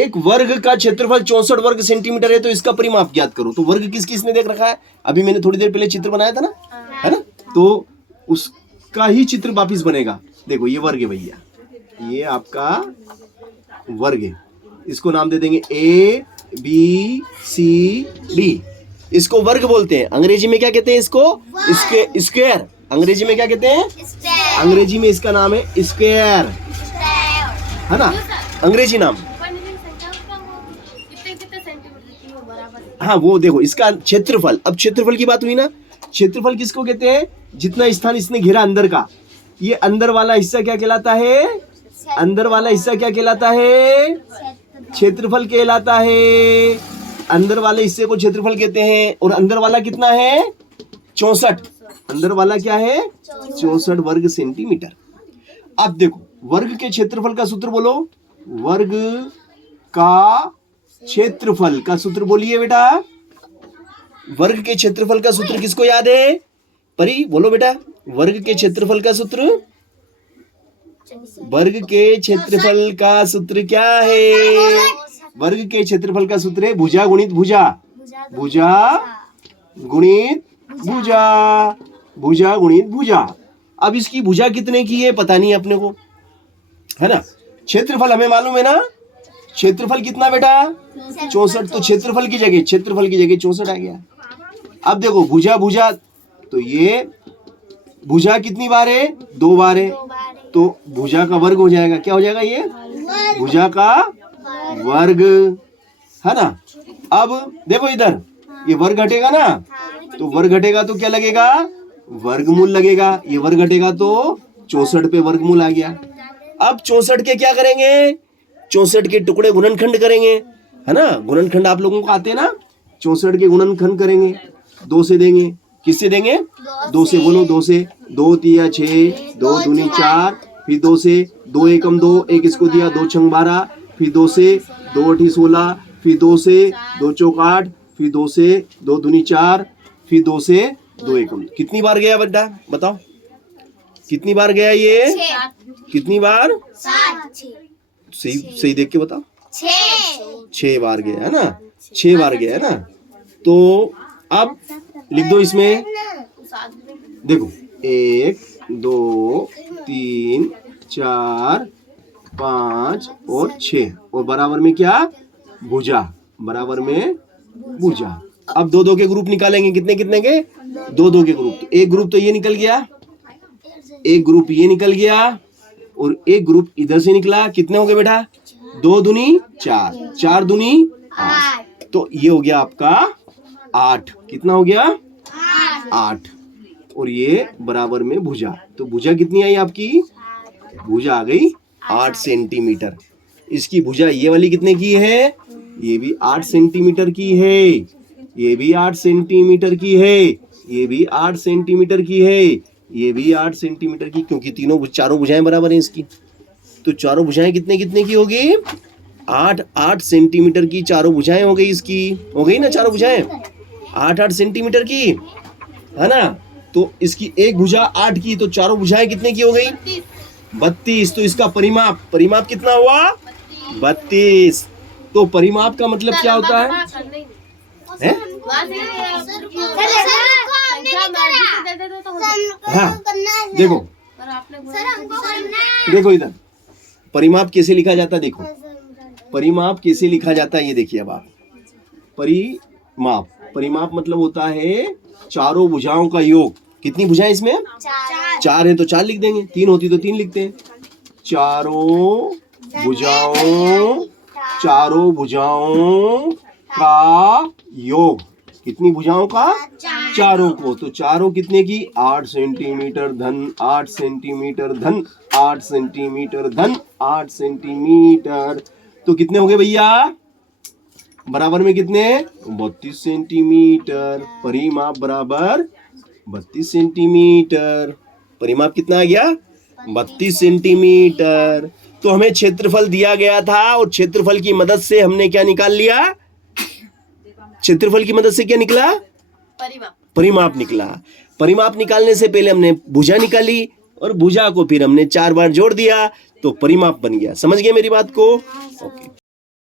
एक वर्ग का क्षेत्रफल 64 वर्ग सेंटीमीटर है, तो इसका परिमाप ज्ञात करो। तो वर्ग किस किसने देख रखा है? अभी मैंने थोड़ी देर पहले चित्र बनाया था ना, है ना? तो उसका ही चित्र वापिस बनेगा। देखो ये वर्ग है भैया, ये आपका वर्ग है। इसको नाम दे देंगे A B C D। इसको वर्ग बोलते हैं। अंग्रेजी में क्या कहते हैं इसको? स्क्वायर। अंग्रेजी में क्या कहते हैं? अंग्रेजी में इसका नाम है स्क्वायर, है ना? अंग्रेजी नाम। हाँ वो देखो इसका क्षेत्रफल। अब क्षेत्रफल की बात हुई ना, क्षेत्रफल किसको कहते हैं? जितना स्थान इसने घेरा अंदर का, ये अंदर वाला हिस्सा क्या कहलाता है? अंदर वाला हिस्सा क्या कहलाता है? क्षेत्रफल कहलाता है। अंदर वाले हिस्से को क्षेत्रफल कहते हैं। और अंदर वाला कितना है? 64। अंदर वाला क्या है? 64 वर्ग सेंटीमीटर। अब देखो वर्ग के क्षेत्रफल का सूत्र बोलो। वर्ग का क्षेत्रफल का सूत्र बोलिए बेटा। वर्ग के क्षेत्रफल का सूत्र किसको याद है? परी बोलो बेटा, वर्ग के क्षेत्रफल का सूत्र। वर्ग के क्षेत्रफल का सूत्र क्या है? वर्ग के क्षेत्रफल का सूत्र है भुजा गुणित भुजा, भुजा गुणित भुजा, भुजा गुणित भुजा। अब इसकी भुजा कितने की है पता नहीं अपने को, है ना? क्षेत्रफल हमें मालूम है ना। क्षेत्रफल कितना बेटा? 64। तो क्षेत्रफल की जगह 64 आ गया। अब देखो भुजा भुजा, तो ये भुजा कितनी बार है? 2 बार है। तो भुजा का वर्ग हो जाएगा। क्या हो जाएगा? ये भुजा का वर्ग, है ना? अब देखो इधर ये वर्ग घटेगा ना, तो वर्ग घटेगा तो क्या लगेगा? वर्गमूल लगेगा। ये वर्ग घटेगा तो 64 पे वर्गमूल आ गया। अब 64 के क्या करेंगे? 64 के टुकड़े गुणनखंड करेंगे, है ना? गुणनखंड आप लोगों को आते हैं ना। 64 के गुणनखंड करेंगे, 2 से देंगे। किससे देंगे? 2 से। बोलो 2 से। 2 तिया 6, 2 दूनी 4, फिर 2 से। 2 एकम 2, 1 इसको दिया, 2 छंग 12, फिर 2 से। 2 अठी 16, फिर 2 से। 2 चौक 8, फिर 2 से। 2 दूनी 4, फिर 2 से। 2 एकम। कितनी बार गया बेटा बताओ? कितनी बार गया ये? कितनी बार? सही सही देख के बताओ। 6 बार गया है ना। 6 बार गया है ना। तो अब लिख दो इसमें। देखो 1 2 3 4 5 और 6, और बराबर में क्या? भुजा। बराबर में भुजा। अब 2 2 के ग्रुप निकालेंगे। कितने कितने के? 2 2 के ग्रुप। तो एक ग्रुप तो ये निकल गया, एक ग्रुप ये निकल गया, और एक ग्रुप इधर से निकला। कितने हो गए बेटा? 2 दूनी 4, 4 दूनी 8। तो ये हो गया आपका 8। कितना हो गया? 8। और ये बराबर में भुजा। तो भुजा कितनी आई आपकी? भुजा आ गई 8 सेंटीमीटर। इसकी भुजा ये वाली कितने की है? ये भी 8 सेंटीमीटर की है। ये भी 8 सेंटीमीटर की है। ये भी 8 सेंटीमीटर की है। ये भी 8 सेंटीमीटर की, क्योंकि चारों भुजाएं बराबर हैं इसकी। तो चारों भुजाएं कितने कितने की होगी? 8 8 सेंटीमीटर की चारों भुजाएं हो गई इसकी। हो गई ना चारों भुजाएं 8 8 सेंटीमीटर की, है ना? तो इसकी एक भुजा 8 की, तो चारों भुजाएं कितने की हो गई? 32। तो इसका परिमाप, परिमाप कितना हुआ? 32। तो परिमाप का मतलब क्या होता है? हाँ देखो, देखो इधर परिमाप कैसे लिखा जाता है। देखो परिमाप कैसे लिखा जाता है, ये देखिए। अब आप परिमाप, परिमाप मतलब होता है चारों भुजाओं का योग। कितनी भुजाएं इसमें? 4 है तो 4 लिख देंगे। 3 होती तो 3 लिखते हैं। चारों भुजाओं का योग। कितनी भुजाओं का? चारों को। तो चारों कितने की? 8 सेंटीमीटर धन 8 सेंटीमीटर धन 8 सेंटीमीटर धन 8 सेंटीमीटर। तो कितने हो गए भैया? बराबर में कितने? 32 सेंटीमीटर। परिमाप बराबर 32 सेंटीमीटर। परिमाप कितना आ गया? 32 सेंटीमीटर। तो हमें क्षेत्रफल दिया गया था, और क्षेत्रफल की मदद से हमने क्या निकाल लिया? क्षेत्रफल की मदद से क्या निकला? परिमाप निकला। परिमाप निकालने से पहले हमने भुजा निकाली, और भुजा को फिर हमने 4 बार जोड़ दिया, तो परिमाप बन गया। समझ गए मेरी बात को? ओके।